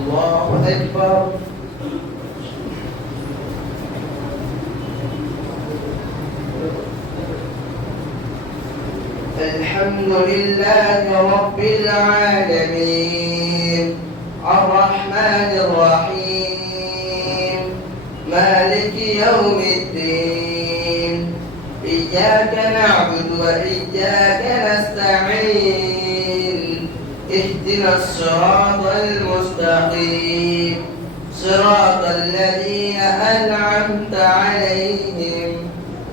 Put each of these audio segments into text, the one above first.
الله أكبر. الحمد لله رب العالمين الرحمن الرحيم مالك يوم الدين إياك نعبد وإياك نستعين اهدنا الصراط المستقيم صراط الذين أنعمت عليهم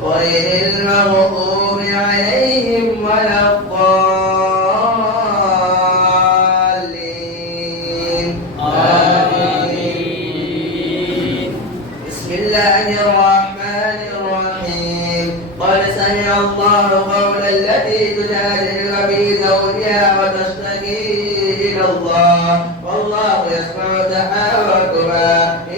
غير المغضوب عليهم ولا الضالين آمين. بسم الله الرحمن الرحيم. قد سمع الله قول التي تجادلك في زوجها وتشتكي إلى الله والله يسمع تحاوركما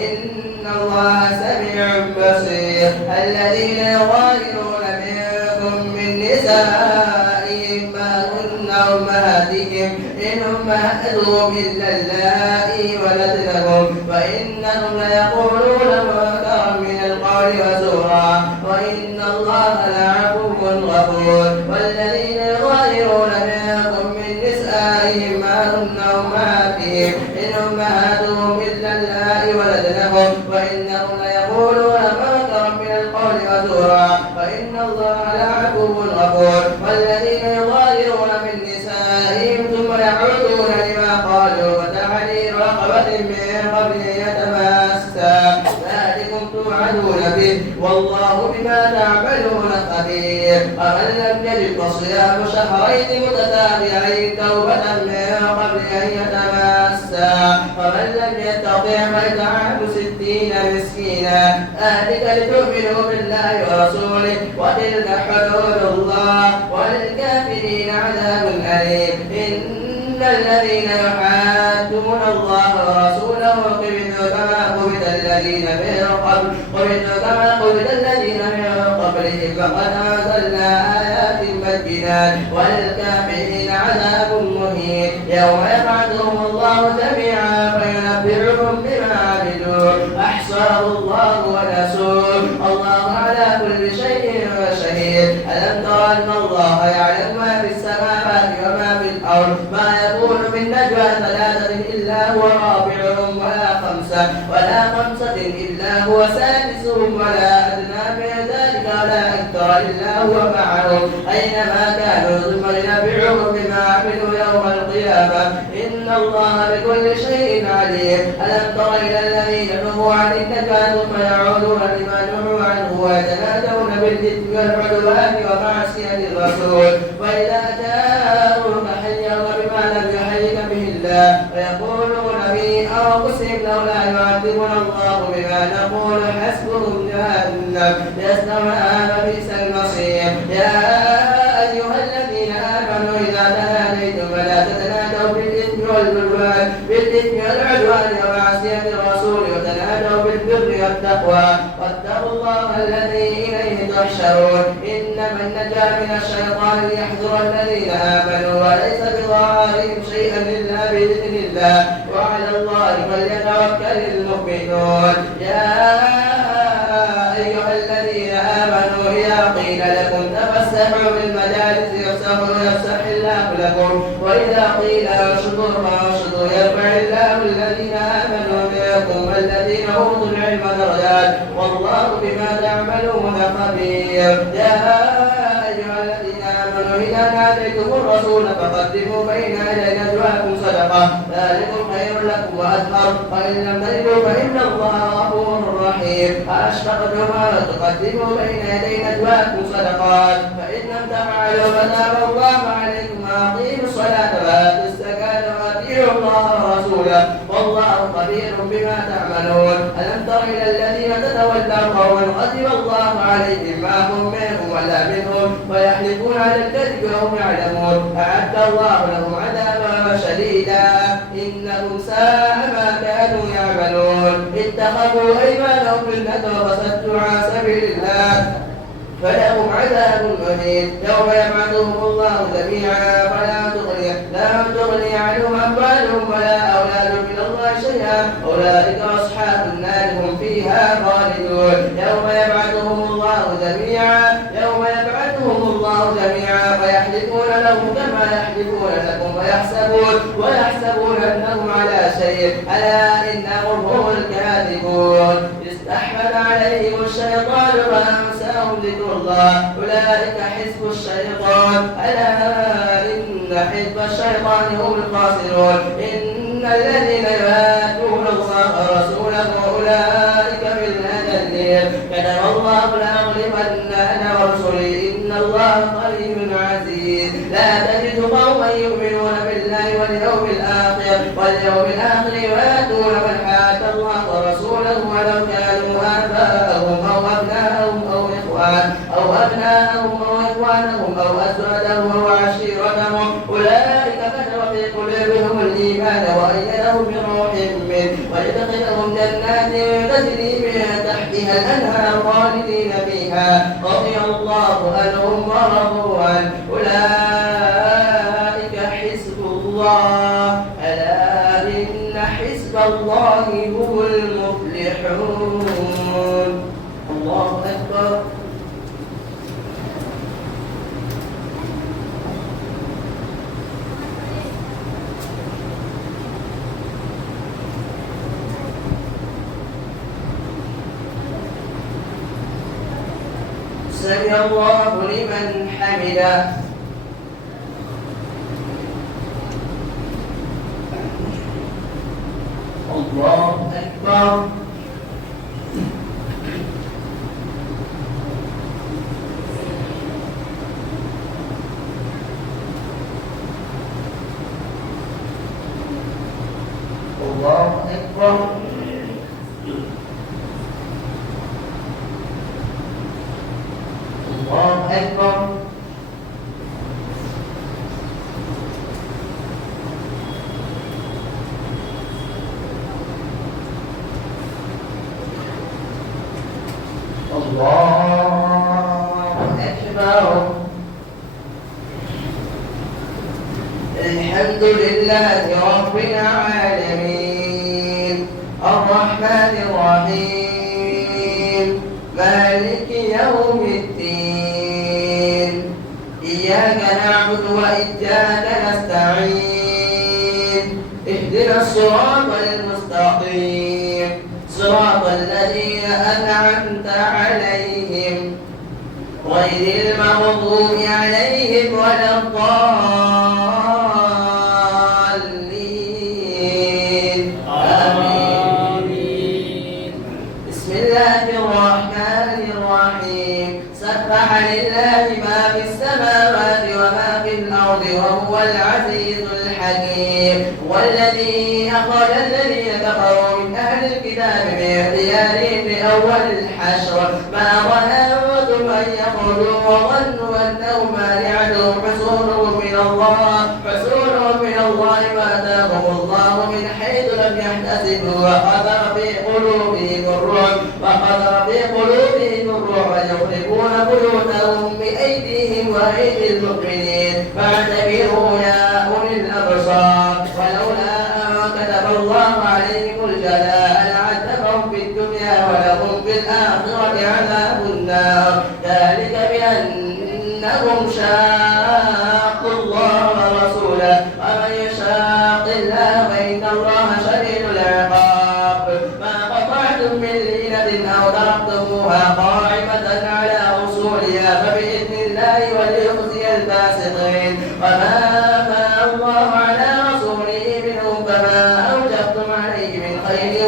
إن الله سميع بصير. الذين يظاهرون منكم من نسائهم ما هن أمهاتهم إن أمهاتهم إلا اللائي ولدنهم فإنهم ليقولون منكرا من القول وزورا وإن الله لعفو غفور. والذين يظاهرون منكم من نسائهم ما هن أمهاتهم إن أمهاتهم إلا اللائي ولدنهم وإنهم ليقولون منكرا من القول وزورا وإن الله لعفو غفور. والذين يظاهرون من نسائهم ثم يعودون لما قالوا وتحرير رقبة من قبل يتماسا ذلكم توعدون به والله بما تعملون خبير. ومن لم يجد فصيام شهرين متتابعين توبة من قبل أن يتماسا ومن لم يستطع فإطعام 60 مسكينا ذلك لتؤمنوا بالله ورسوله وتلك حدود الله وللكافرين عذاب أليم. إن الذين يحادون الله ورسوله قبلوا كما قبل الذين من قبلهم فقد أنزلنا آيات بينات وللكافرين عذاب مهين. يوم يبعثهم الله جميعا فينبئهم بما عملوا أحصاه الله ونسوه الله على كل شيء شهيد. ألم تر أن الله يعلم ما في السماوات وما في الأرض ما يكون من نجوى ثلاثة إلا هو رابعهم ولا خمسة إلا هو سادسهم ولا أدنى من ذلك ولا أكثر إلا هو معهم أينما كانوا ثم ينبئهم بما عملوا يوم القيامة إن الله بكل شيء عليم. ألم تر إلى الذين نهوا عن النجوى ثم يعودون لما نهوا عنه ويتنادون بالإثم والعدوان ومعصية الرسول وإذا جاءوك حيوك بما لم يحيك به الله ويقولون في أنفسهم لولا يعذبنا الله بما نقول حسبهم جهنم يصلونها فبئس المصير. يا أيها الذين آمنوا إذا تناديتم فلا تتنادوا بالإثم والعدوان ومعصية الرسول وتنادوا بالبر والتقوى واتقوا الله الذي إليه تحشرون. إنما النجاة من الشيطان ليحذر الذين آمنوا وليس بضارهم شيئا إلا بإذن الله وعلى الله فليتوكل المؤمنون. يا أيها الذين آمنوا إذا قيل لكم تفسحوا في المجالس يفسح الله لكم وإذا قيل انشدوا فانشدوا يرفع الله الذين آمنوا منكم والذين أوتوا العلم درجات والله بما تعملون خبير. يا أيها الذين آمنوا إذا ناديتم الرسول فقدموا بين يدي نجواكم صدقة ذلكم خير لكم وأطهر وإن لم تجدوا فإن الله غفور رحيم. أشفقتم أن تقدموا بين يدي نجواكم صدقات فإن لم تفعلوا فتاب الله عليكم وأقيموا الصلاة وآتوا الزكاة وأطيعوا الله ورسوله والله خبير بما تعملون. ألم تر إلى الذين تتولوا قوما غضب الله عليهم ما هم منهم ولا منهم ويحلفون على الكذب وهم يعلمون أعد الله لهم عذابا شديدا إنهم ساء ما كانوا يعملون. اتخذوا أيمانهم جنة وصدوا عن سبيل الله فلهم عذاب مهين. يوم يبعثهم الله جميعا فلا تغني عنهم أموالهم ولا أولادهم من الله شيئا أولئك أصحاب النار هم فيها خالدون. يوم يبعثهم الله جميعا فيحلفون له كما يحلفون لكم ويحسبون أنهم على شيء ألا إنهم هم الكاذبون. استحوذ عليهم الشيطان فأنساهم ذكر الله أولئك حزب الشيطان ألا إن حزب الشيطان هم الخاسرون. إن الذين يؤذون الله ورسوله أولئك بالأذلين. كتب الله لأغلبن أنا ورسلي إن الله قوي عزيز. لا تجد قوما يؤمنون بالله واليوم الآخر يؤتون من حاد الله ورسوله ولو كانوا آباءهم أو إخوانهم أو أزواجهم أو عشيرتهم أولئك كتب في قلوبهم الإيمان وأيدهم بروح منه ويدخلهم جنات تجري من تحتها الأنهار خالدين فيها رضي الله عنهم ورضوا عنه أولئك حزب الله ألا إن حزب الله هم المفلحون. الله أكبر. سمع الله لمن حمده. الله أكبر. الله أكبر. الله أكبر. الله أكبر. الحمد لله رب العالمين الرحمن الرحيم مالك يوم الدين إياك نعبد وإياك نستعين اهدنا الصراط المستقيم صراط الذين أنعمت عليهم غير المغضوب عليهم ولا الضالين آمين. بسم الله الرحمن الرحيم سبح لله ما في السماوات وما في الأرض وهو العزيز الحكيم. والذي أخرج الذين كفروا من أهل الكتاب من ديارهم لأول الحشر ما ظننتم أن يخرجوا وظنوا أنهم مانعتهم حصونهم من الله فأتاهم الله من حيث لم يحتسبوا وقذف في قلوبهم الرعب يخربون بيوتهم بأيديهم وأيدي المؤمنين فاعتبروا يا أولي الأبصار. ولولا أن كتب الله عليهم الجلاء لعذبهم في الدنيا ولهم في الآخرة عذاب النار ذلك بأنهم شاقوا الله ورسوله ومن يشاق الله فإن الله شديد العقاب. ما قطعتم من لينة أو تركتموها قائمة على أصولها فبإذن الله وليخزي الفاسقين. وما أفاء الله على رسوله منهم فما أوجبتم عليه من خيل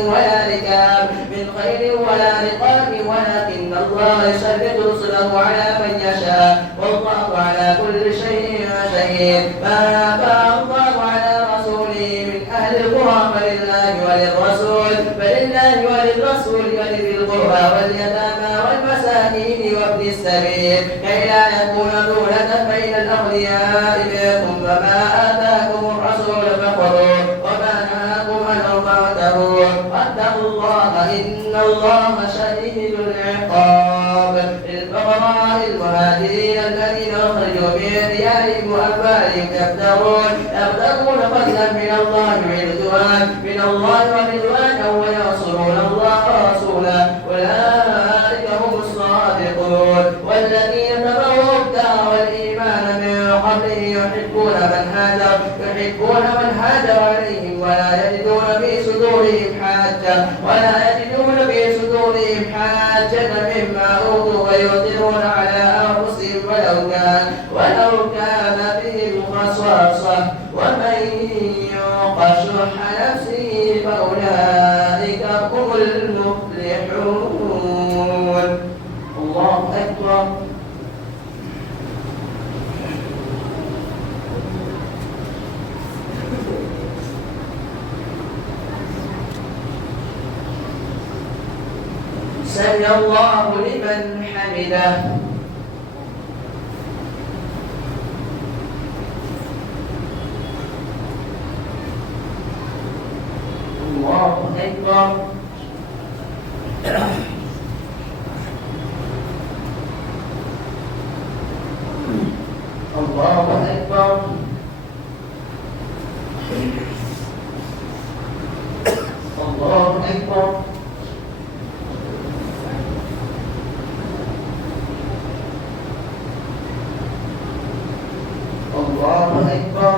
ولا رقاب ولكن الله يسلط رسله على من يشاء والله على كل شيء شهيد. ما أفاء الله على رسوله من أهل القرى فلله وللرسول ولذي القربى واليتامى والمساكين وابن السبيل كي لا يكون دولة بين الأغنياء منكم. فما آتاكم الرسول فخذوه وما نهاكم عنه فانتهوا واتقوا الله إن الله شديد العقاب. للفقراء المهاجرين الذين أخرجوا من أمثالهم وأموالهم يبتغون فضلا من الله ورضوانا وينصرون الله ورسوله أولئك هم الصادقون والذين تبعوا الدار والإيمان من قبلهم يحبون من هاجر إليهم ولا يجدون في صدورهم حاجة مما أوتوا ويؤثرون على أنفسهم ولو كان بهم خصاصة ومن يوق شح نفسه فأولئك هم المفلحون. الله أكبر. سمع الله لمن حمده. الله أكبر. الله أكبر. الله أكبر. الله أكبر.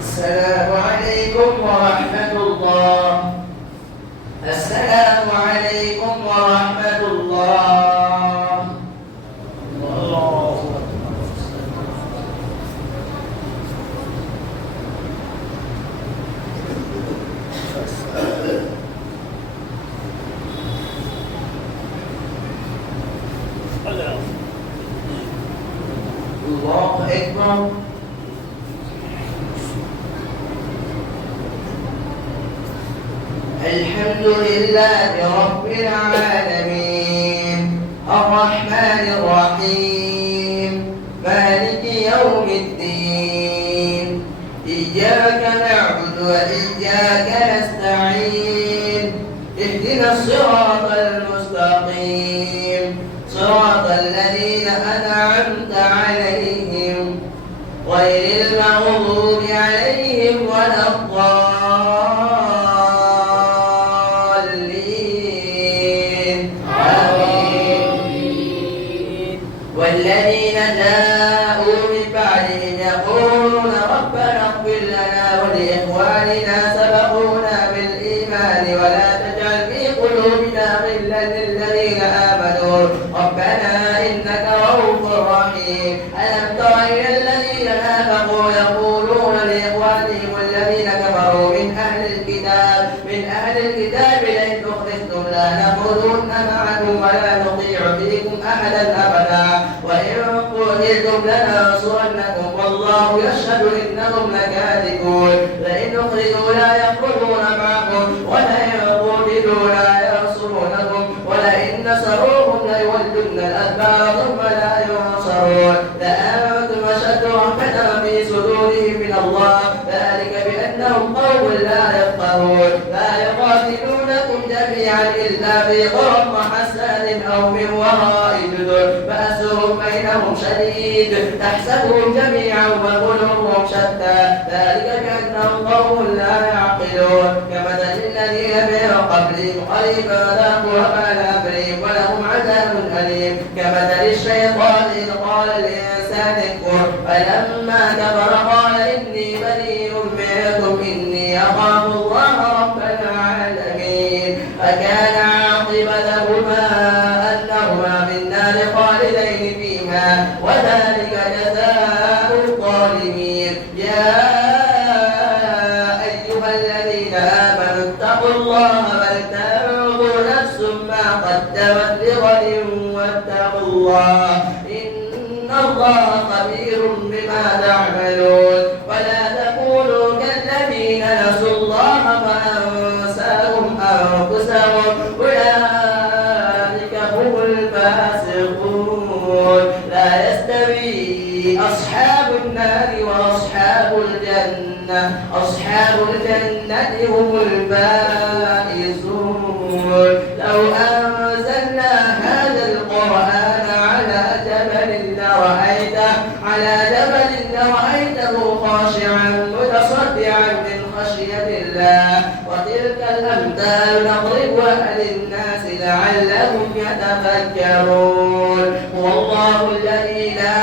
السلام عليكم ورحمة الله. السلام عليكم ورحمة الله. الله أكبر. الحمد لله رب العالمين الرحمن الرحيم مالك يوم الدين إياك نعبد وإياك نستعين اهدنا الصراط المستقيم صراط الذين أنعمت عليهم غير المغضوب عليهم ولا والذين جاءوا من بعدهم يقولون ربنا اغفر لنا ولإخواننا سبقونا بالإيمان ولا تجعل في قلوبنا غلا للذين آمنوا ربنا إنك رؤوف رحيم. ألم تر إلى الذين نافقوا يقولون لإخوانهم الذين كفروا من أهل الكتاب لئن أخرجتم لا نخرجن معكم ولا نطيع فيكم أحدا أبدا وإن قتلتم لننصرنكم والله يشهد إنهم لكاذبون. لئن أخرجوا لا يخرجون معكم ولئن قتلوا لا ينصرونكم ولئن نصروهم ليولن الأدبار ثم لا ينصرون لأنتم أشد رهبة في صدورهم من الله ذلك بأنهم قوم لا يفقهون. لا يقاتلونكم جميعا إلا في قرى محصنة أو من وراء جدر بأسهم بينهم شديد تحسبهم جميعا وقلوبهم شتى ذلك بأنهم قوم لا يعقلون. كمثل الذين من قبلهم قريبا ذاقوا وبال أمرهم ولهم عذاب أليم. كمثل الشيطان إذ قال الإنسان اكفر فلما كفر قال إني بريء منكم إني أخاف الله رب العالمين. فكان عاقبتهما أنهما في النار الرحيم يا أيها الذين آمنوا اتقوا الله ولتنظر نفس ما قدمت لغد واتقوا الله إن الله خبير بما تعملون ولا تكونوا كالذين نسوا الله فأنساهم أنفسهم أولئك هم الفاسقون لا يستوي أصحاب النار وأصحاب الجنة أصحاب الجنة هم الفائزون لو أنزلنا هذا القرآن على جبل لرأيته خاشعا متصدعا من خشية الله وتلك الأمثال نضربها للناس لعلهم يتفكرون هو الله الذي لا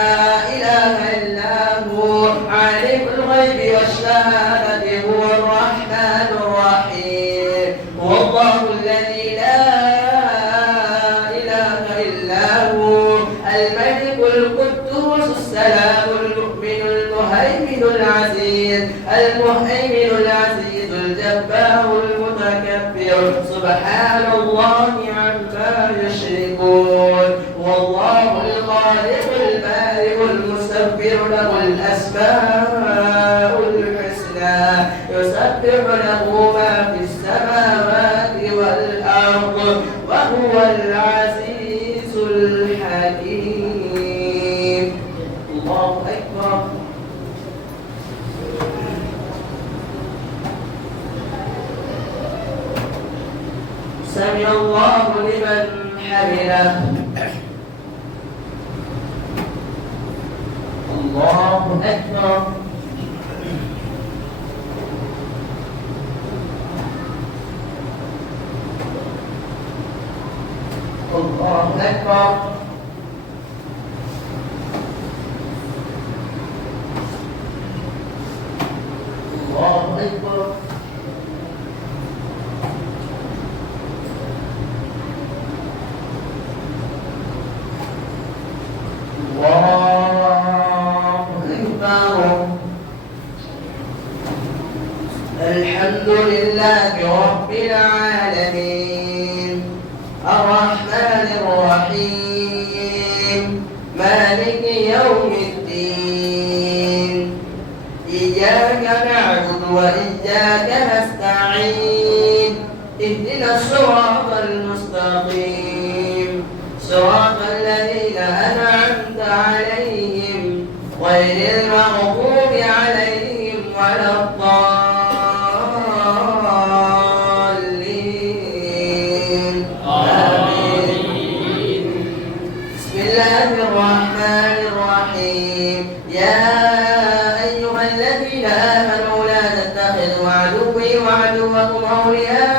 إله إلا هو عالم الغيب والشهادة هو الرحمن الرحيم هو الله الذي لا إله إلا هو الملك القدوس السلام المؤمن المهيمن العزيز الجبار المتكبر سبحان الله عما يشركون والله الخالق البارئ المستغفر له الأسماء الحسنى يسبح له ما في السماوات والأرض وهو العزيز الحكيم الله أكبر سمع الله لمن حمده الله أكبر الله أكبر الله أكبر الحمد لله رب العالمين الرحمن الرحيم مالك يوم الدين إياك نعبد وإياك نستعين اهدنا الصراط المستقيم صراط الذين أنعمت عليهم غير المغضوب عليهم ولا الضالين آمين بسم الله الرحمن الرحيم يا أيها الذين آمنوا لا تتخذوا عدوي وعدوكم أولياء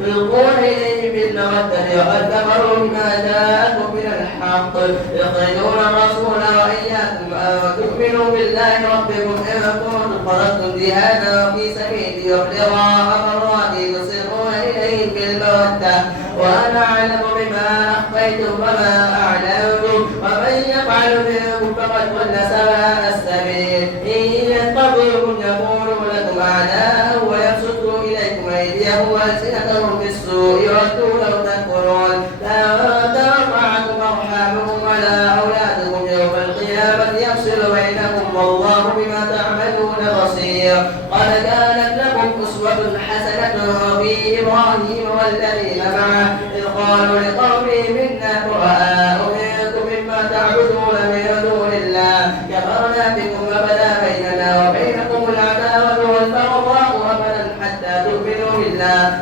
تلقون إليهم بالمودة وقد كفروا بما جاءكم من الحق يخرجون الرسول وإياكم أن تؤمنوا بالله ربكم إن كنتم خرجتم جهادا في سبيلي وابتغاء مرضاتي تصرون إليهم بالمودة وأنا أعلم بما أخفيتم وما أعلنتم ومن يفعل منكم فقد ضل سواء السبيل إن يتقوكم يكونوا لكم أعداء ويبسطوا إليكم أيديهم وألسنتهم بالسوء ودوا لو تكفرون لا ترفعكم أرحامكم ولا أولادكم يوم القيامة يفصل بينكم والله بما تعملون بصير قد كانت لكم أسوة حسنة في إبراهيم والذين معه إذ قالوا لقومهم إنا براء منكم مما تعبدون من دون الله كفرنا بكم وبدا بيننا وبينكم العداوة والبغضاء أبدا حتى تؤمنوا بالله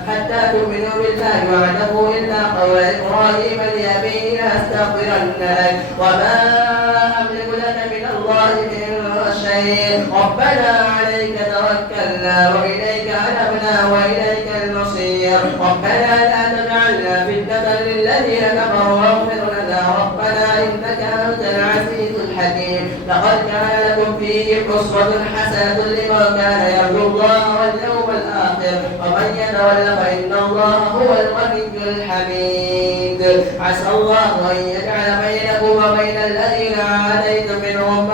وحده إلا قول إبراهيم لأبيه لأستغفرن لك وما أملك لك من الله من شيء ربنا عليك توكلنا وإليك أنبنا وإليك المصير ربنا لا تجعلنا فتنة للذين كفروا واغفر لنا ربنا إنك أنت العزيز الحكيم لقد كان لكم فيهم أسوة حسنة لمن كان يرجو الله واليوم الآخر ومن يتول فإن الله هو الغني الحميد عسى الله أن يجعل بينكم وبين الذين عاديتم منهم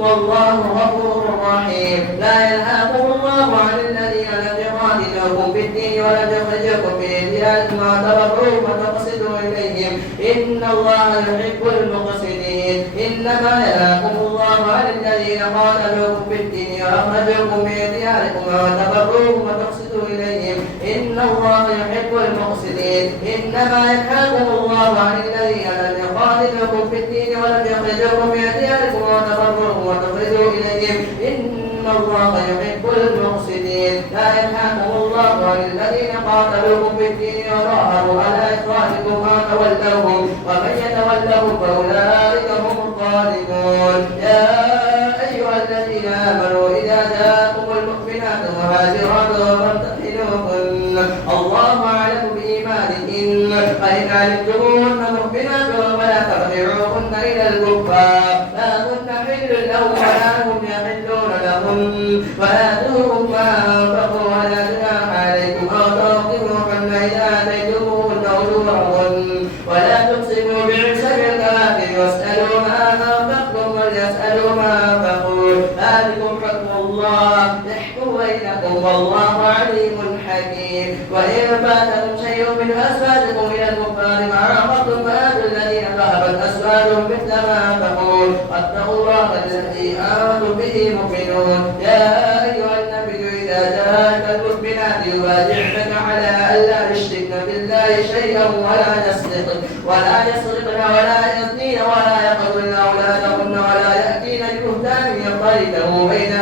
والله غفور رحيم. لا ينهاكم الله عن الذين لم يقاتلوكم في الدين ولم يخرجوكم من دياركم أن تبروهم وتقسطوا إليهم إن الله يحب المقسطين. إنما ينهاكم الله عن الذين قاتلوكم في الدين وأخرجوكم من دياركم أن تبروهم وتقسطوا إليهم إن الله يحب المقسطين. إنما ينهاكم الله عن الذين لم يقاتلوكم في الدين ولم يخرجوكم من دياركم أن تبروهم وتقسطوا إليهم إن الله يحب المقسطين. لا ينهاكم الله عن الذين قاتلوكم في الدين وظاهروا على إخراجكم أن تولوهم ومن يتولهم فأولئك هم الظالمون. يا أيها الذين آمنوا إذا جاءكم المؤمنات مهاجرات فامتحنوهن الله أعلم بإيمانهن فإن علمتموهن مؤمنات فلا ترجعوهن إلى الكفار لا كن حل لهم ولا هم يحلون لهم وآتوهم ما أنفقوا ولا جناح عليكم أو ترقبوهن إذا آتيتموهن أجورهن ولا تقسموا بعشر الكافر واسألوا ما أنفقتم وليسألوا ما أنفقوا ذلكم حكم الله يحكم بينكم والله عليم حكيم. وإن فاتكم شيء من أزواجكم إلى الكفار ما عرفتم فآتوا الذين ذهبت أزواجهم مثل ما أنفقوا واتقوا الله الذي أنتم به مؤمنون. يا أيها النبي إذا جاءك المؤمنات يبايعنك على ألا يشركن بالله شيئا ولا يسرقن ولا يزنين ولا يقتلن أولادهن ولا يأتين ببهتان يفترينه بين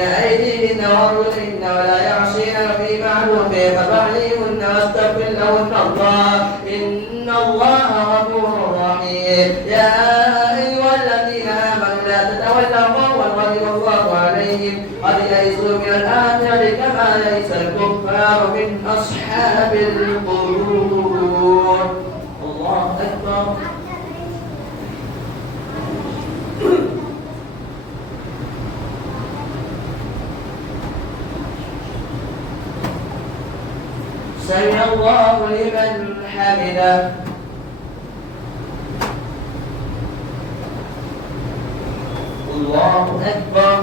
أيديهن وأرجلهن ولا يعصين في معروف ففعليهن واستغفر لهن الله إن الله غفور رحيم. يا أيها الذين آمنوا لا تتولوا قوما غضب الله عليهم قد يئسوا من الآخرة كما يئس الكفار من أصحاب القبور. الله أكبر. سمع الله لمن حمده. الله أكبر.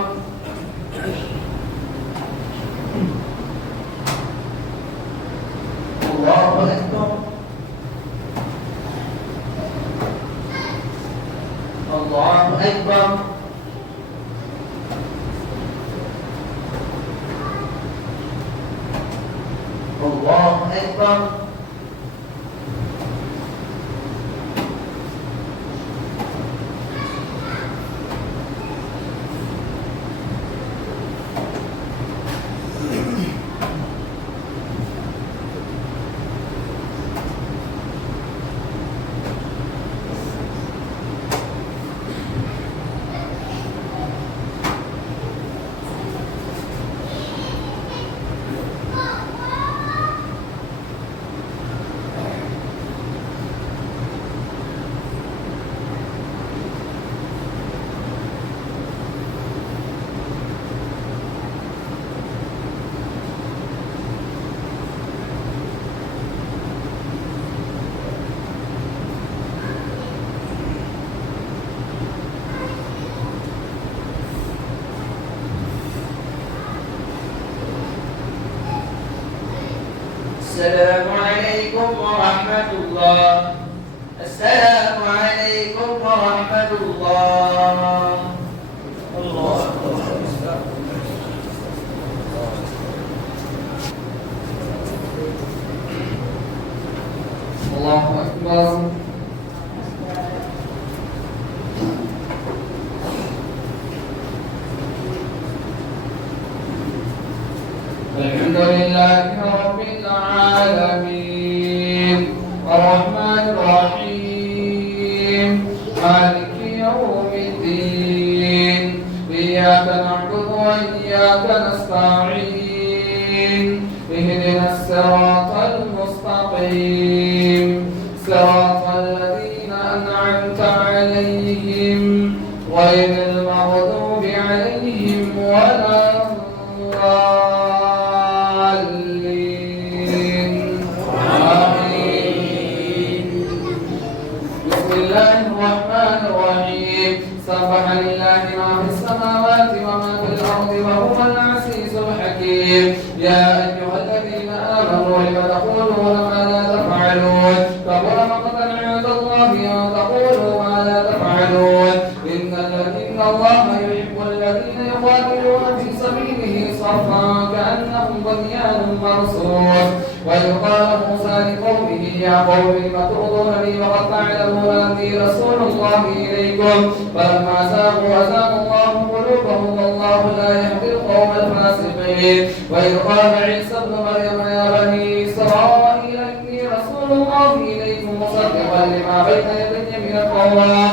الله أكبر. الله أكبر. الله أكبر. السلام عليكم ورحمة الله. السلام عليكم ورحمة الله. الله أكبر. الله أكبر. الحمد لله رب العالمين الرحمن الرحيم مالك يوم الدين إياك نعبد وإياك نستعين اهدنا الصراط المستقيم صراط الذين أنعمت عليهم غير المغضوب عليهم ولا سبح سبح لله ما في السماوات وما في الأرض وهو العزيز الحكيم. يا أيها الذين آمنوا لم تقولون ما لا تفعلون كبر مقتا عند الله أن تقولوا ما لا تفعلون. إن الله يحب الذين يقاتلون في سبيله صفا كأنهم بنيان مرصوص. وإذ قال موسى لقومه يا قوم لم تؤذونني وقد تعلمون أني رسول الله إليكم فلما زاغوا أزاغ الله قلوبهم والله لا يهدي القوم الفاسقين. وإذ قال عيسى ابن مريم يا بني إسرائيل إني رسول الله إليكم مصدقا لما بين يدي من التوراة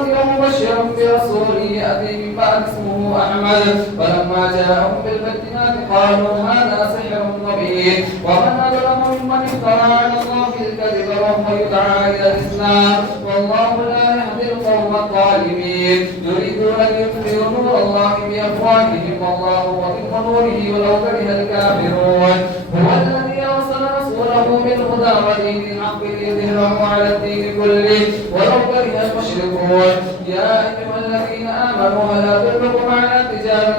ومبشرا برسول يأتي من بعد اسمه أحمد. فلما جاءهم بالبينات قالوا هذا سحر مبين ومن أظلم ممن افترى على الله الكذب وهو يدعى إلى الإسلام والله لا يهدي القوم الظالمين. يريدون أن يطفئوا نور الله بأفواههم والله متم نوره ولو كره الكافرون. هو الذي أرسل رسوله بالهدى ودين الحق ليظهره على الدين كله ولو كره المشركون. يا أيها الذين آمنوا هل أدلكم على تجارة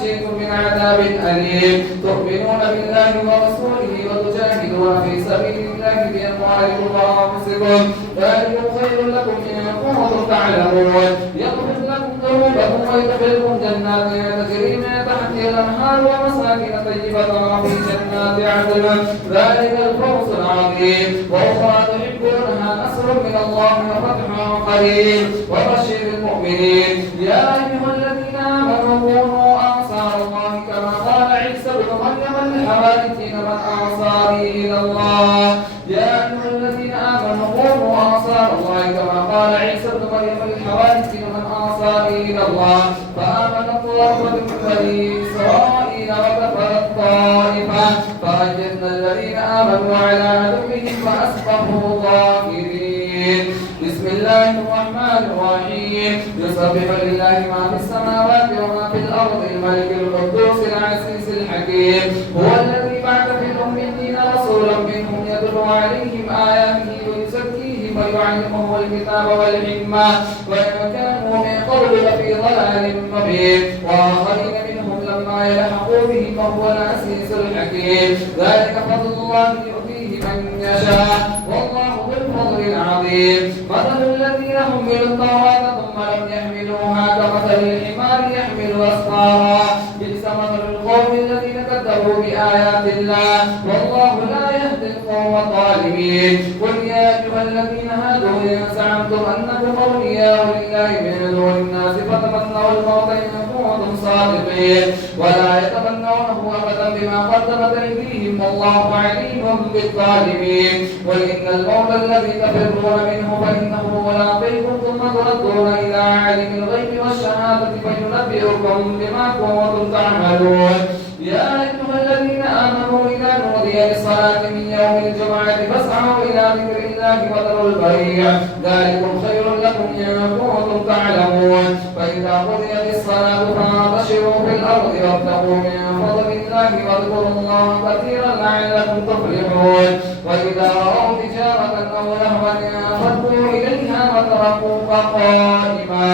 تنجيكم من عذاب أليم تؤمنون بالله ورسوله وتجاهدون في سبيل الله بأموالكم وأنفسكم ذلكم خير لكم إن كنتم تعلمون. يغفر لكم ذنوبكم ويدخلكم جنات تجري من تحتها الأنهار ومساكن طيبة في جنات عدن ذلك الفوز العظيم. وأخرى تحبونها نصر من الله وفتح قريب وبشر المؤمنين. يا أيها الذين آمنوا كونوا أنصار الله كما قال عيسى ابن مريم للحواريين من أنصاري إلى الله. يا أيها الذين آمنوا كونوا أنصار الله كما قال عيسى ابن مريم للحواريين من أنصاري إلى الله. فآمن طائفة من بني إسرائيل وكفرت طائفة فأنجزنا الذين آمنوا على عدوهم فأصبحوا ظاهرين. بسم الله الرحمن الرحيم. يسبح لله ما في السماوات وما في الأرض الملك القدوس العزيز الحكيم. هو الذي بعث في الأميين رسولا منهم يتلو عليهم آياته ويزكيهم ويعلمهم الكتاب والحكمة وإن كانوا من قبل لفي ضلال مبين. وآخرين منهم لما يلحقوا بهم وهو العزيز الحكيم. ذلك فضل الله يؤتيه من يشاء والله ذو الفضل العظيم. مثل الذين حملوا التوراة ثم لم يحملوها كمثل الحمار يحمل أسفارا بئس مثل القوم الذين كذبوا بآيات الله والله لا يهدي القوم الظالمين. قل يا أيها الذين هادوا إن زعمتم أنكم أولياء لله من دون الناس فتمنوا الموت إن كنتم صادقين ولا يتمنونه أبدا بما قدمت أيديهم والله عليم بالظالمين. قل إن الموت الذي تفرون منه فإنه ملاقيكم ثم تردون إلى عالم الغيب والشهادة فينبئكم بما كنتم تعملون. يا أيها الذين آمنوا إذا نودي للصلاة من يوم الجمعة فاسعوا إلى ذكر الله وذروا البيع ذلكم خير لكم إن كنتم تعلمون. فإذا قضيت الصلاة فانتشروا في الأرض وابتغوا من فضل الله واذكروا الله كثيرا لعلكم تفلحون. وإذا رأوا تجارة أو لهوا انفضوا إليها وتركوك قائما.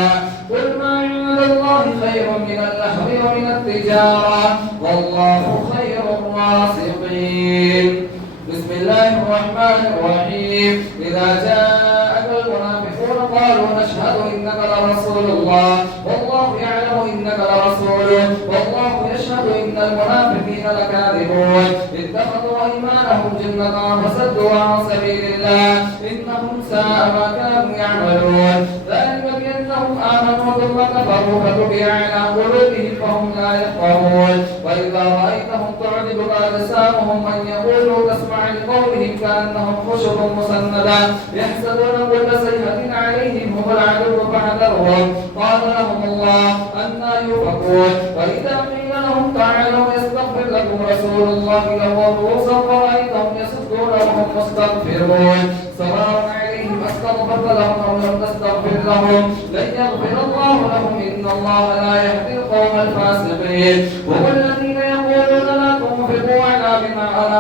قل ما عند الله خير من اللهو ومن التجارة والله خير الرازقين. بسم الله الرحمن الرحيم. إذا جاءك المنافقون قالوا نشهد إنك لرسول الله والله يعلم إنك لرسوله والله يشهد إن المنافقين لكاذبون. اتخذوا أيمانهم جنة فصدوا عن سبيل الله إنهم ساء ما كانوا يعملون. ذلك بأنهم آمنوا ثم كفروا فتبع على قلوبهم فهم لا يفقهون. وإذا رأيتهم تعجبك أجسامهم أن يقولوا تسمع لقولهم كأنهم خشب مسندة يحسدون كل سيئة عليهم هم العدو فاحذرهم. قال لهم الله أنى يؤفكون. وإذا قيل لهم تعالوا يستغفر لكم رسول الله لووا رؤوسهم ورأيتهم يصدون وهم مستغفرون. سواء عليهم أستغفرت لهم أو لم تستغفر لهم لن يغفر الله لهم إن الله لا يهدي القوم الفاسقين. هم الذين يقولون لا تنفقوا على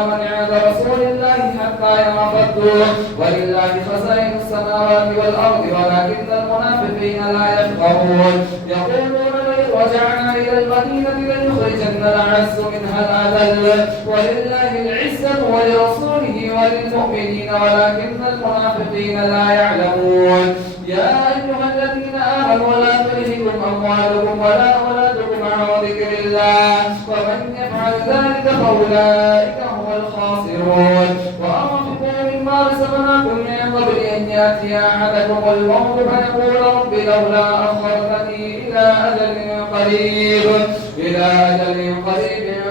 من عند رسول الله حتى حتى ينفضوا ولله خزائن السماوات والأرض ولكن المنافقين لا يفقهون يقولون لئن رجعنا إلى المدينة ليخرجن الأعز منها الأذل ولله العزة ولرسوله وللمؤمنين ولكن المنافقين لا يعلمون يا أيها الذين آمنوا لا تلهكم أموالكم ولا أولادكم عن ذكر الله ومن يفعل ذلك فأولئك هم الخاسرون وأنفقوا مما رزقناكم من قبل أن يأتي أحدكم الموت فيقول رب لولا أخرتني إلى أجل قريب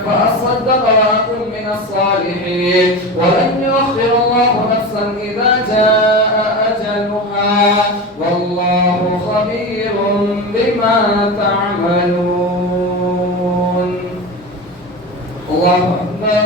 فأصدق وأكن من الصالحين ولن يؤخر الله نفسا إذا جاء أجلها والله خبير بما تعملون. الله أكبر.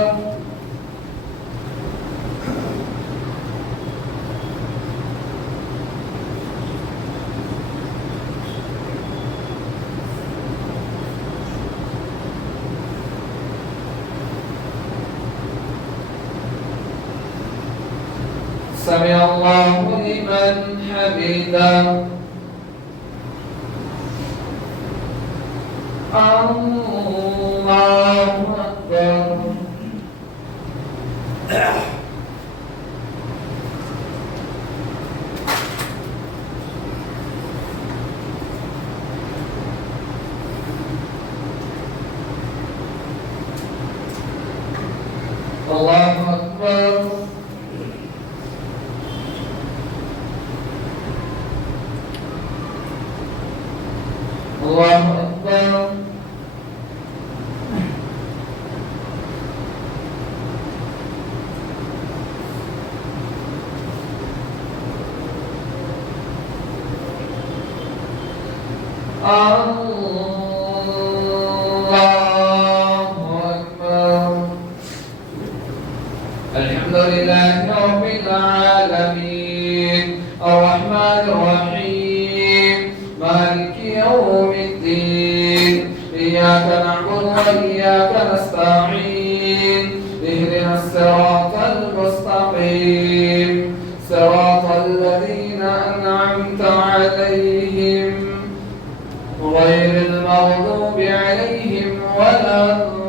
سمع الله لمن حمده. الله أكبر. الله أكبر. الله أكبر. الله أكبر. الحمد لله رب العالمين الرحمن الرحيم مالك يوم الدين إياك نعبد وإياك نستعين اهدنا الصراط المستقيم صراط الذين أنعمت عليهم غير المغضوب عليهم ولا الضالين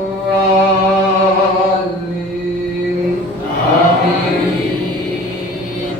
آمين.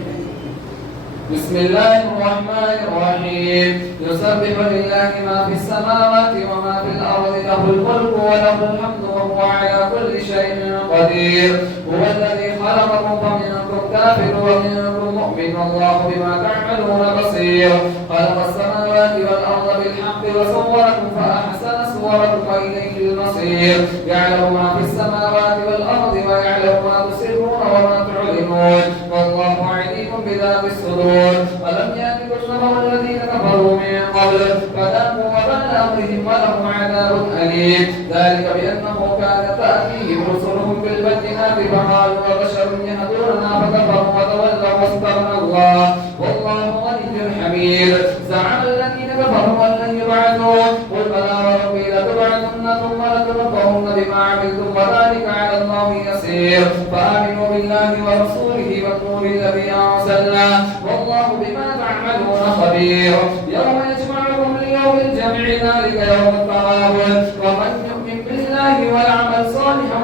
بسم الله الرحمن الرحيم يسبح لله ما في السماوات وما في الأرض له الملك وله الحمد وهو على كل شيء قدير هو الذي خلقكم فمنكم كافر ومنكم مؤمن والله بما تعملون بصير خلق السماوات والأرض بالحق وصوركم فأحسن صوركم وإليه المصير يعلم ما في السماوات والأرض ويعلم ما تسرون وما تعلنون والله عليم بذات الصدور ولم يأتكم نبأ الذين كفروا من قبل فذاقوا وبال أمرهم ولهم عذاب أليم ذلك بأنه كانت تأتيهم رسلهم بالبينات فقالوا وبشر يهدوننا فكفروا وتولوا واستغنى الله والله غني حميد زعم الذين كفروا أن لن يبعثوا قل بلى وربي لتبعثن ثم لتنبؤن بما عملتم وذلك على الله يسير فآمنوا بالله ورسوله والنور الذي أرسلنا والله بما تعملون خبير يوم يجمعكم ليوم الجمع ذلك يوم التغابن ومن يؤمن بالله ويعمل صالحا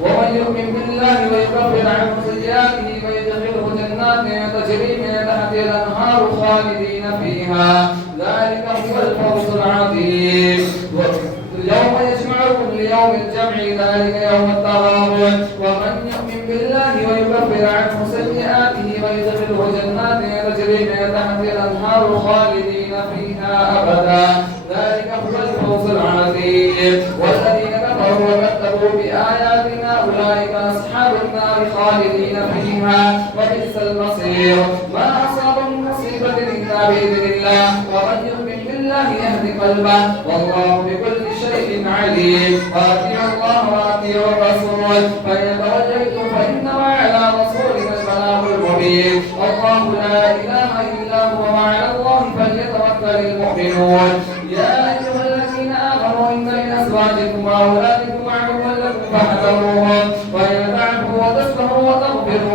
ومن يؤمن بالله ويكفر عنه سيئاته فيدخله جنات تجري من تحتها الأنهار خالدين فيها ذلك هو الفوز العظيم يوم يجمعكم ليوم الجمع ذلك يوم التغابن ومن يؤمن بالله ويكفر عنه سيئاته ويدخله جنات تجري من تحتها الأنهار خالدين فيها أبدا ذلك هو الفوز العظيم والذين كفروا وكذبوا بآياتنا أولئك أصحاب النار خالدين فيها وبئس المصير ما أصاب من مصيبة إلا بإذن الله ومن يؤمن بالله يهد قلبه والله بكل شيء عليم وأطيعوا الله وأطيعوا الرسول فإن توليتم فإنما على رسولنا البلاغ المبين الله لا إله إلا هو وعلى الله فليتوكل المؤمنون يا أيها الذين آمنوا إن من أزواجكم وأولادكم عدوا لكم فاحذروهم وإن تعفوا وتصفحوا وتغفروا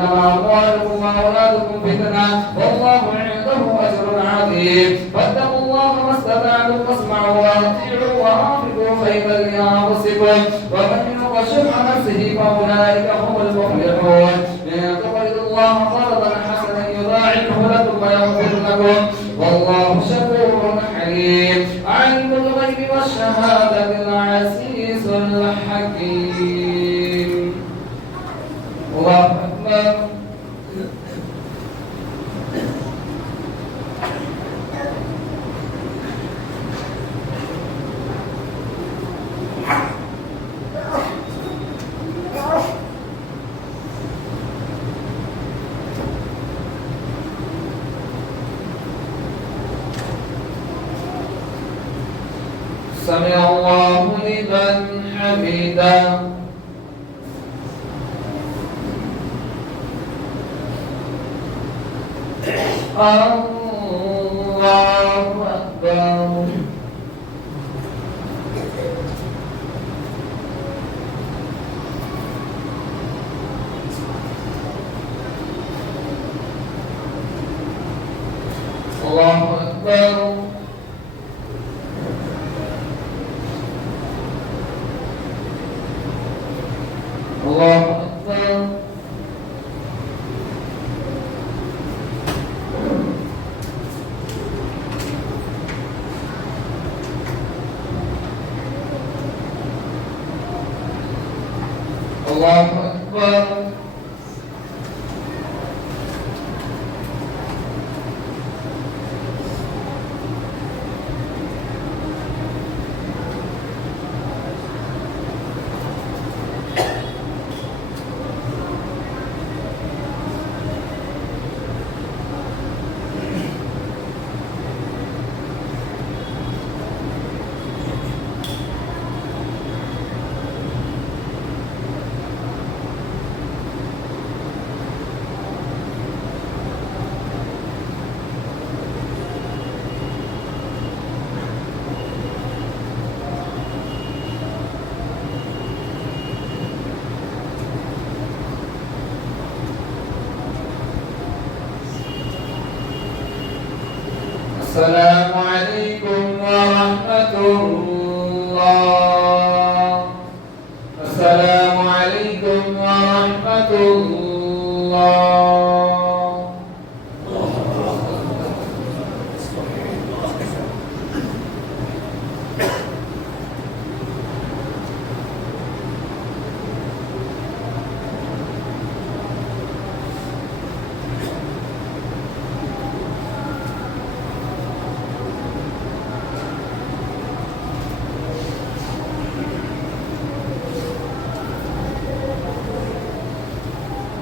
إنما أموالكم وأولادكم فتنة والله عنده أجر عظيم فاتقوا الله ما استطعتم واسمعوا وأطيعوا وأنفقوا خيرا لأنفسكم ومن يوق شح نفسه فأولئك هم المفلحون إن تقرضوا الله قرضا حسنا يضاعفه لكم ويغفر لكم والله شكور حليم عالم الغيب والشهادة العزيز الحكيم الله أكبر سمع الله لمن حمده الله أكبر الله أكبر الله أكبر الله أكبر السلام عليكم ورحمة الله السلام عليكم ورحمة الله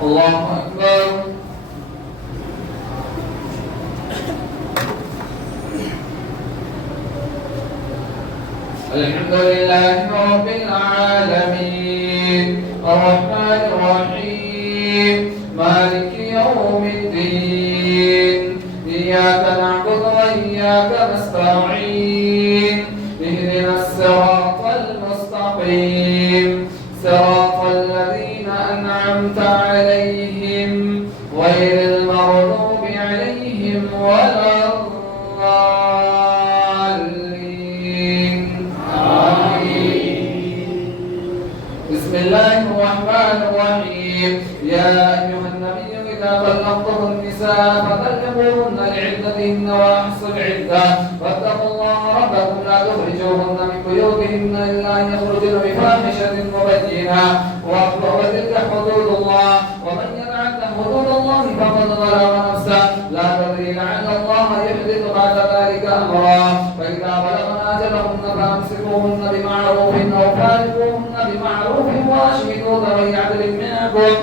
الله أكبر الحمد لله رب العالمين الرحمن الرحيم مالك يوم الدين إياك نعبد وإياك نستعين اهدنا الصراط المستقيم صراط الذين أنعمت عليهم غير المغضوب عليهم ولا الضالين آمين بسم الله الرحمن الرحيم يا أيها النبي إذا طلقتم النساء فطلقوهن لعدتهن وأحصوا العدة واتقوا الله ربكم لا تخرجوهن من بيوتهن إلا أن يخرجن بفاحشة مبينة وتلك حدود الله ومن يتعد حدود الله فقد ظلم نفسه لا تدري لعل الله يحدث بعد ذلك أمرا فإذا بلغن أجلهن فأمسكوهن بمعروف أو فارقوهن بمعروف وأشهدوا ذوي عدل منكم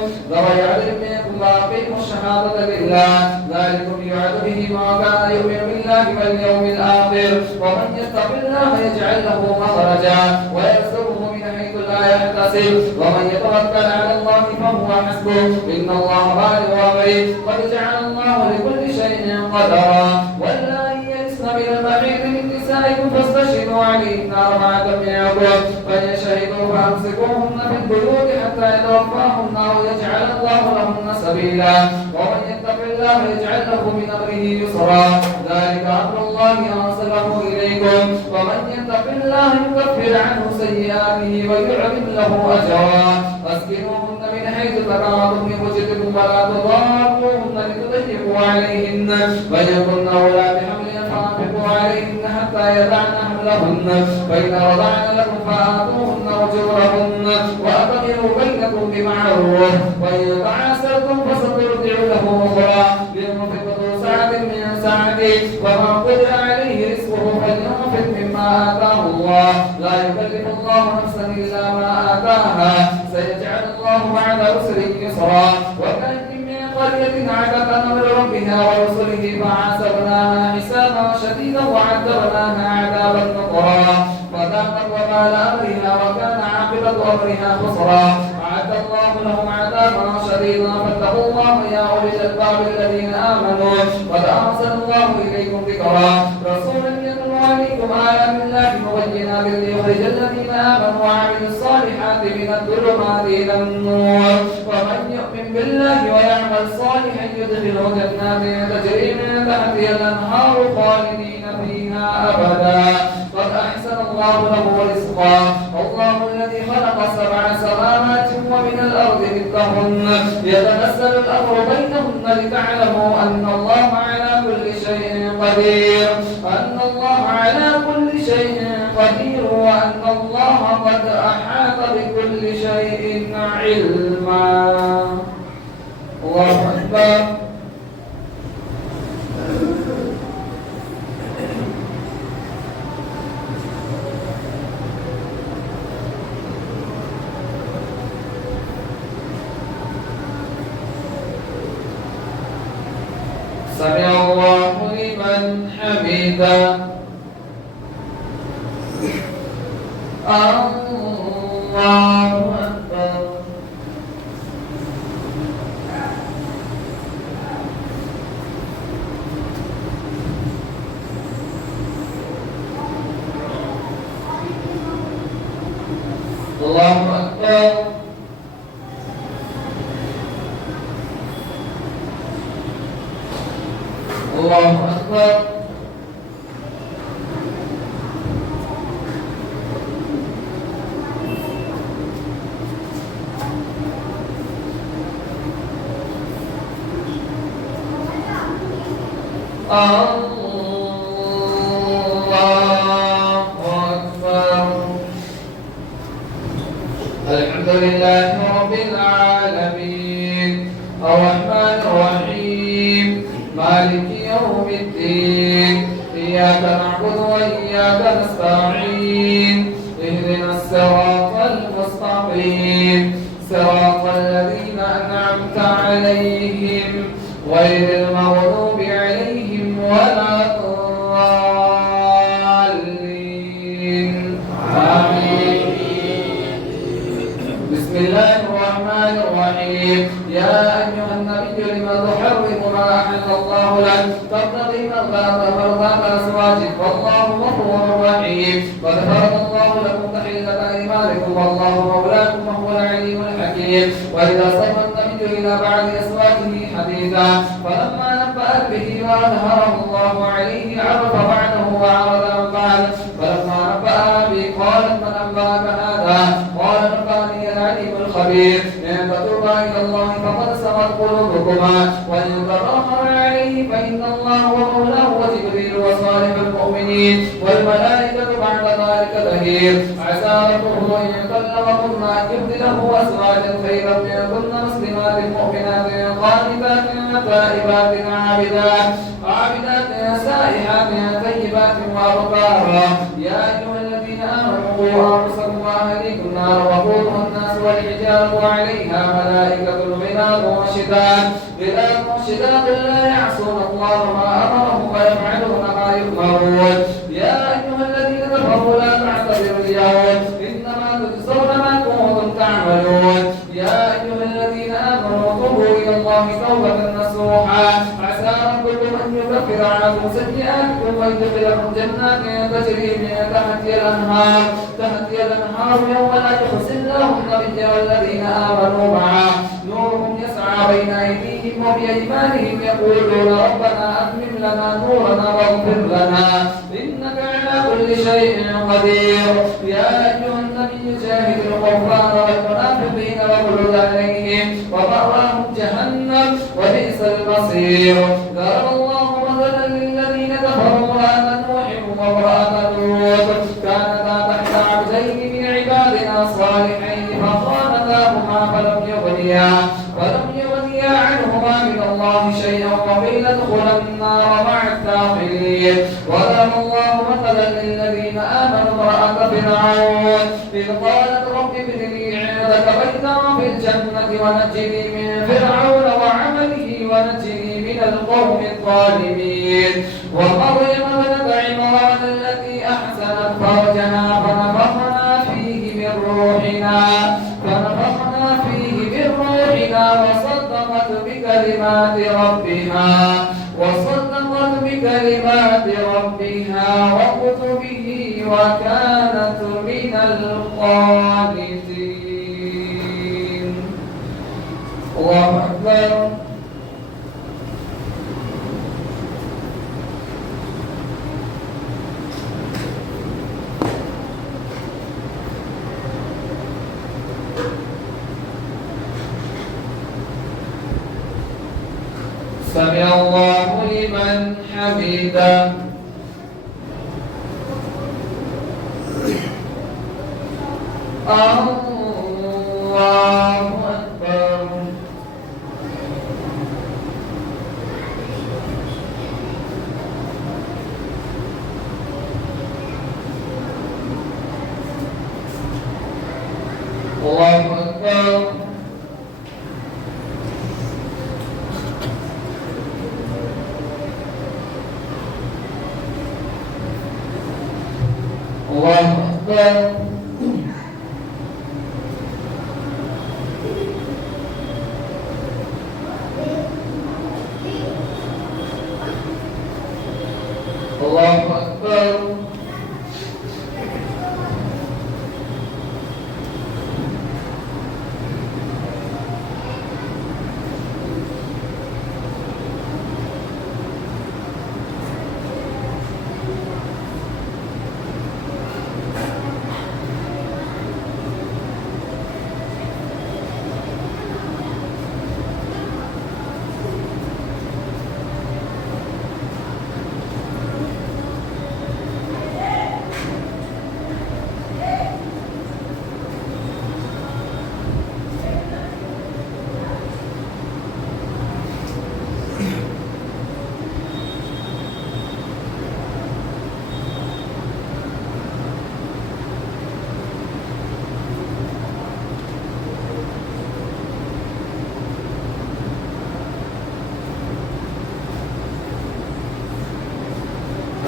وأقيموا الشهادة لله ذلكم يوعظ به ما كان يؤمن بالله واليوم الآخر ومن يتق الله يجعل له مخرجا ويرزقه من حيث لا يحتسب ومن يتوكل على الله فهو حسبه إن الله بالغ أمره قد جعل الله لكل شيء قدرا واللائي يئسن من المحيض من نسائكم فاستشهدوا عليهن أربعة منكم فإن شهدوا فأمسكوهن في البيوت حتى يتوفاهن أو يجعل الله لهن سبيلا ومن يتق الله يجعل له من أمره يسرا ذلك أمر الله أرسله إليكم ومن يتق الله يكفر عنه سيئاته ويعظم له أجرا أسكنوهن من حيث تقاضوا من وجدكم ولا تضاروهن لتضيقوا عليهن ويكن أولاد حمل فأنفقوا عليهن حتى يضعن حملهن فإن رضعن لكم فآتوهن أجورهن وأقروا بينكم بمعروف وإن تعاسرتم فسترضع له أخرى لينفق ذو سعة من سعته ومن قدر عليه رزقه فلينفق مما آتاه الله لا يكلف الله نفسا إلا ما آتاها سيجعل الله بعد عسر يسرا وكأين من قرية عتت عن أمر ربها ورسله فحاسبناها حسابا شديدا وعذبناها عذابا نكرا فذاقت وبال أمرها وكان عاقبة أمرها خسرا أعد الله لهم عذابا شديدا فاتقوا الله يا أولي الألباب الذين آمنوا قد أرسل الله إليكم ذكرا رسولا يتلو عليكم آيات الله مبينات ليخرج الذين آمنوا وعملوا الصالحات من الظلمات إلى النور ومن يؤمن بالله ويعمل صالحا يدخله جنات تجري من تحتها الأنهار خالدين فيها أبدا قد أحسن الله له رزقا الله الذي خلق 7 سماوات ومن الأرض مثلهن يتنزل الأمر بينهن لتعلموا أن الله على كل شيء قدير وأن الله قد أحاط بكل شيء علما. الله أكبر. سمع الله لمن حمده. الله أكبر. الله أكبر. الله أكبر. الله أكبر. الحمد لله رب العالمين الرحمن الرحيم مالك يوم الدين إياك نعبد وإياك نستعين اهدنا الصراط المستقيم صراط الذين أنعمت عليهم غير المغضوب عليهم ولا الضالين آمين. بسم الله الرحمن الرحيم. يا أيها النبي لم تحرم ما أحل الله لك تبتغي مرضات أزواجك والله غفور رحيم. قد فرض الله لكم تحلة أيمانكم والله مولاكم وهو العليم الحكيم. وإذا صلى النبي إلى بعض أزواجه حديثا فلما نبأت به وأظهره الله عليه عرف بعده وعرض عن بعد فلما نبأها به قالت من أنبأك هذا؟ قال نبأني العليم الخبير. إن تتوبا إلى الله فقد سغت قلوبكما وإن تظاهر عليه فإن الله ومولاه وجبريل وصالح المؤمنين والملائكة بعد ذلك ظهير. عسى ربه إن طلقكن أن يبدله أزواجا خيرا منكن مسلمات مؤمنات قانتات تائبات عابدات سائحات طيبات وأبكارا. يا أيها الذين آمنوا قوا أنفسكم وأهليكم نارا وقودها الناس والحجارة عليها ملائكة غلاظ شداد لا يعصون الله ما أمرهم ويفعلون ما يؤمرون. يا أيها الذين كفروا لا تعتذروا اليوم إنما تجزون ما كنتم تعملون. يا أيها الذين آمنوا توبوا إلى الله توبة نصوحا عسى ربكم أن ويكفر عنكم سيئاتكم ويدخلكم جنات تجري من تحتها الأنهار يوم لا يخزي الله النبي والذين آمنوا معه نورهم يسعى بين أيديهم وبأيمانهم يقولون ربنا أتمم لنا نورنا واغفر لنا إنك على كل شيء قدير. يا أيها النبي جاهد الكفار والمنافقين واغلظ عليهم ومأواهم جهنم وبئس المصير. ضرب الله مثلا للذين كفروا امرأة نوح وامرأة لوط كانتا تحت عبدين من عبادنا صالحين فخانتاهما فلم يغنيا عنهما من الله شيئا وقيل ادخلا النار مع الداخلين. وضرب الله مثلا للذين آمنوا امرأة فرعون إذ قالت رب ابن لي عندك بيتا في الجنة ونجني من فرعون وعمله ونجني من القوم الظالمين. ومريم ابنة عمران التي أحسنت فرجها فنفخنا فيه من روحنا وصدقت بكلمات ربها وكتبه وكانت من القانتين. الله أكبر. سمع الله لمن حمده. الله أكبر. الله أكبر. الله أكبر. الله أكبر.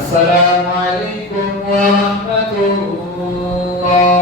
السلام عليكم ورحمة الله.